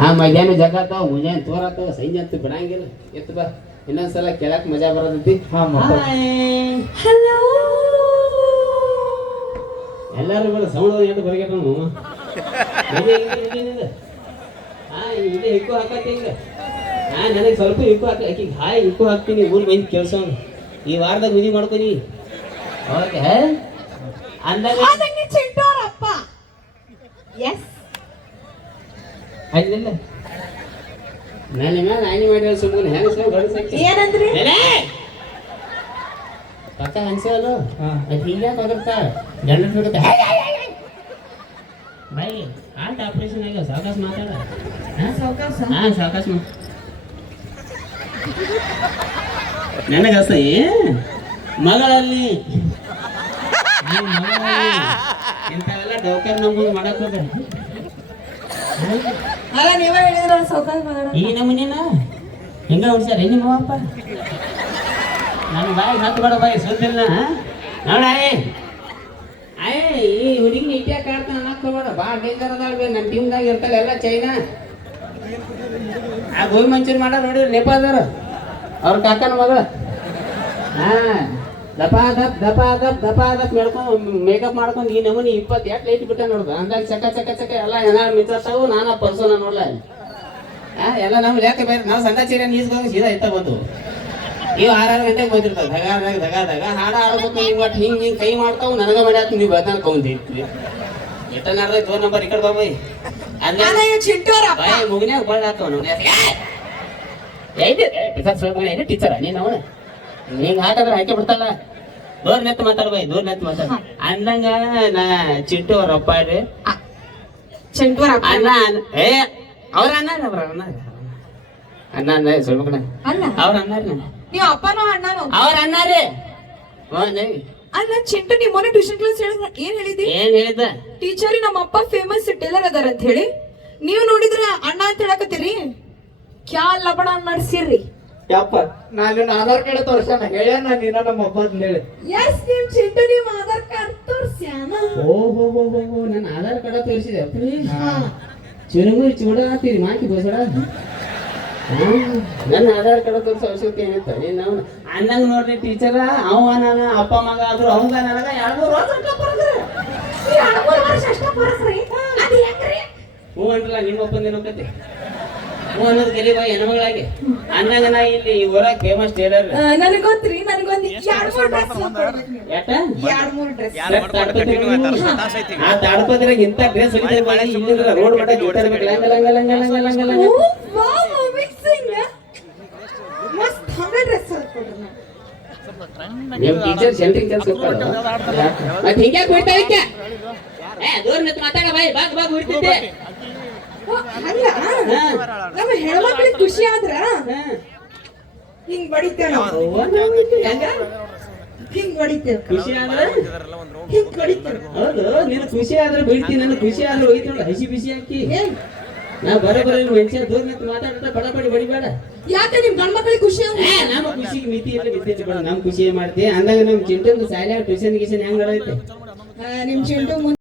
ಮಧ್ಯಾಹ್ನ ಜಗಾತಾವ ಮುಂಜಾನೆ ತೋರಾತಾವ ಸಂಜೆ ಅಂತೂ ಬಿಡಂಗಿಲ್ಲ ಎತ್ತು ಬಾ ಇನ್ನೊಂದ್ಸಲ ಕೇಳಕ್ ಮಜಾ ಬರತೈತಿ. ಹಲೋ ಎಲ್ಲಾರು ಬೇಡ ಸೌಂಡ್ ಎದ್ದು ಬರಗೇಟ ಇದೆ ಇಕ್ಕು ಹಾಕತ್ತೆ ಹಿಂಗ. ನನಗೆ ಸ್ವಲ್ಪ ಇಕ್ಕು ಹಾಕಿ ಆಕಿಗೆ ಹಾಯ್ ಇಕ್ಕು ಹಾಕ್ತೀನಿ ಊರಿಗೆ ಬಂದು ಕೆಲಸ ಈ ವಾರದಾಗ ಮದುವೆ ಮಾಡ್ಕೊನಿ. ಓಕೆ ಅಂದಾಗ ಚಿಂಟೋರಪ್ಪ ಎಸ್ ಅಲ್ಲಿಲ್ಲ ನನ್ನ ಮ್ಯಾಲ ನಾನಿ ಮಾಡಿ ಸುಮ್ಮನೆ ಹೆಂಗಸ ಏನಂದ್ರಿ ಪಕ್ಕ ಅನ್ಸಲ್ಲ ಅದು ಹಿಂಗ್ಯಾಕೆ ಹೋಗಿರ್ತಾ ಗಂಡ ಹೋಗುತ್ತೆ ಬೈ ಆಟ ಆಪರೇಷನ್ ಆಗ ಸಾವಕಾಶ ಮಾತಾಡ ಸಾವಕಾಶ ನನಗೆ ಅಸ ಮಗಳಲ್ಲಿ ಇಂಥವೆಲ್ಲ ಡೌಕರ್ ನಮ್ಗೆ ಮಾಡಕ್ ಹೋದ ಅಲ್ಲ ನೀವೇ ಹೇಳಿದ್ರ ಸೌಕಾಶ ಈ ನಮ್ಮನೇನ ಹೆಂಗ ಹೊಡ್ಸ್ಯಾರ ನಿಮ್ಮ ಅಪ್ಪ ನಾನು ಬಾಯಿ ಹತ್ತು ಬೇಡ ಬಾಯಿ ಸುದ್ದಿಲ್ಲ ನೋಡ ಈ ಹುಡುಗಿನ ಇಟ್ಯಾಕ ಕಾಡ್ತಾನ ಅನ್ನಕ್ ಹೋಗ್ಬೇಡ ಭಾಳ ಡೇಂಜರ್ ಅದಾಳ್ಬೇ ನನ್ನ ಟೀಮ್ದಾಗ ಇರ್ತಾಳೆ ಎಲ್ಲ ಚೈನಾ ಆ ಗೋಬಿ ಮಂಚೂರಿ ಮಾಡ ನೋಡಿರಿ ನೇಪಾಳದವ್ರು ಅವ್ರ ಕಾಕನ ಮಗಳು ದಪ ದಪ್ ಮಾಡ್ಕೊಂಡು ಮೇಕಪ್ ಮಾಡ್ಕೊಂಡು ಈ ನಮೂನಿ 28 ಲೈಟ್ ಬಿಟ್ಟ ನೋಡ್ದು ಅಂದಾಗ ಚಕ ಎಲ್ಲ ಏನಾರು ಮಿಂಚಾವು ನಾನಾ ಪರ್ಸೋನ ನೋಡ್ಲ ಎಲ್ಲ ನಮ್ಗೆ ಯಾಕೆ ಬೇರೆ ನಾವು ಸಂದ ಚೀರ ನೀಸ್ಕೊಂಡು ಸೀದಾ ಇತ್ತ ಬಂದು ನೀವು 6 ಗಂಟೆಗೆ ಬಂದಿರ್ತಾವೆ ಧಗಾದಾಗ ಹಾಡ ಆಡ್ಬೇಕು ನೀವು ಒಟ್ಟು ಹಿಂಗೆ ಕೈ ಮಾಡ್ತಾವು ನನಗೆ ಮಾಡ್ಯಾಕ ನೀವು ಬೆಳ್ತಾನ ಕೌಂದಿರ್ತೀವಿ ಎಷ್ಟ ನಾಡ್ದ 4 ನಂಬರ್ ಈ ಕಡೆ ಬಾಬಾಯಿ ಬಾಯಿ ಮುಗಿನ್ಯಾಗ ಬಳ್ಳ ಹಾಕವ ನಾವು ಟೀಚರ ನೀನು ಅವನು ಹಿಂಗ ಹಾಕಿದ್ರೆ ಹಾಕಿ ಬಿಡ್ತಾಳ ದೂರ ನೆತ್ತು ಮಾತಾಡ ಬಾಯಿ ದೂರ ನೆತ್ತು ಮಾತಾಡ ಅಂದಂಗ ನಾ ಚಿಂಟು ಅವ್ರ ಅಪ್ಪ ರೀ ಅಣ್ಣ ಅವ್ರ ಅಣ್ಣ சொல்லுங்க ಅವ್ರ ಅಣ್ಣಾರ ನೀವು ಅಪ್ಪನೋ ಅಣ್ಣನೋ ಅವ್ರ ಅಣ್ಣಾರೇ ಅಲ್ಲ ಚಿಂಟು ನೀವು ಮೊನ್ನೆ ಟ್ಯೂಷನ್ ಕ್ಲಾಸ್ ಏನ್ ಹೇಳಿದ ಟೀಚರ್ ನಮ್ಮ ಅಪ್ಪ ಫೇಮಸ್ ಟೇಲರ್ ಅದಾರ ಅಂತ ಹೇಳಿ ನೀವು ನೋಡಿದ್ರ ಅಣ್ಣ ಅಂತ ಹೇಳಕತ್ತೀರಿ ಕ್ಯಾ ಲಬಡ ನಡೆಸಿರ್ರಿ ಯಪ್ಪ ನಾನು ಆಧಾರ್ ಕಾರ್ಡ್ ತೋರ್ಸಣ ಹೇಳ್ಯಾನ ನೀನ ನಮ್ಮ ಅಪ್ಪ ಅಂತ ಹೇಳಿ ಎಸ್ ನಿಮ್ ಚಿಂಟು ನಿಮ್ಮ ಆಧಾರ್ ಕಾರ್ಡ್ ತೋರ್ಸ್ಯಾನ ಓಹೋ ನನ್ನ ಆಧಾರ್ ಕಾರ್ಡ್ ತೋರಿಸಿದೆ ಅಪ್ಪಿ ಚುರುಮುರಿ ಚೂಡಾತೀರಿ ಮಾಕಿ ಬೋಸಡ ನನ್ನ ಆಧಾರ್ ಕಾರ್ಡ್ ತೋರಿಸೋ ಅವಶ್ಯಕತೆ ಏನಿತ್ತ ನೀನು ಅಂದಂಗ ನೋಡ್ರಿ ಟೀಚರ ಅವ ನನ್ನ ಅಪ್ಪ ಮಗ ಆದ್ರು ಅವಂಗ ನನಗ 2-3 ವರ್ಷ ಅಷ್ಟ ಬರಸ್ರಿ ಹ್ಞೂ ಅಂದ್ರಲ್ಲ ನಿಮ್ಮ ಅಪ್ಪಂದೇನೋ ಕತೆ ಹ್ಞೂ ಅನ್ನೋದು ಗೆಲಿ ಬಾಯಿ ಹೆಣ್ಮಗಳಾಗಿ ಅಂದಂಗ ನಾ ಇಲ್ಲಿ ಊರಾಗ ಫೇಮಸ್ ಟೇಲರ್ ನನಗೆ ಗೊತ್ತ್ರಿ ನನಗೊಂದು 2-3 ಡ್ರೆಸ್ ಆ ತಾಡ್ಪದ್ರಾಗ ಇಂಥ ಡ್ರೆಸ್ ಇಲ್ಲಿಂದ್ರ ರೋಡ್ ಮಟ್ಟ ಗಿಟ್ಟರ್ಬೇಕು ಲಂಗ ನಿಮ್ ಟೀಚರ್ ಸೆಂಟ್ರಿಂಗ್ ಕೆಲಸ ಮತ್ತೆ ಹಿಂಗ್ಯಾಕೆ ಹೋಯ್ತಾ ಇಕ್ಕ ದೂರ ನಿಂತು ಮಾತಾಡ ಬಾಯಿ ಬಾಗ್ ಹುಡ್ತಿದ್ದೆ ನಮ್ಮ ಹೆಣ್ಮಕ್ಳಿಗೆ ಖುಷಿ ಆದ್ರ ಹಿಂಗ್ ಬಡಿತೇವೆ ಹಿಂಗ್ ಬಡಿತೇವೆ ಖುಷಿ ಆದ್ರೆ ಹೌದು ನೀನು ಖುಷಿ ಆದ್ರೆ ಬೈತೀನಿ ನಾನು ಖುಷಿ ಆದ್ರೆ ಹೋಯ್ತು ನೋಡಿ ಹಸಿ ಬಿಸಿ ಹಾಕಿ ನಾ ಬರೀ ಮನುಷ್ಯ ದೂರ ನಿಂತು ಮಾತಾಡ್ತಾ ಬಡಬಡಿ ಬಡಿಬೇಡ ಯಾಕೆ ನಿಮ್ ಗಂಡ ಮಕ್ಳಿಗೆ ಖುಷಿ ನಮ್ಮ ಖುಷಿಗೆ ಮಿತಿ ಇಲ್ಲ ಬಿದ್ದಿತ್ತು ಬೇಡ ನಮ್ ಖುಷಿ ಮಾಡ್ತೀವಿ ಅಂದಾಗ ನಮ್ ಚಿಂಟು ಶಾಲೆ ಟ್ಯೂಷನ್ ಗಿಷನ್ ಹೆಂಗ್ ನಡೆಯುತ್ತೆ ನಿಮ್ ಚಿಂಟು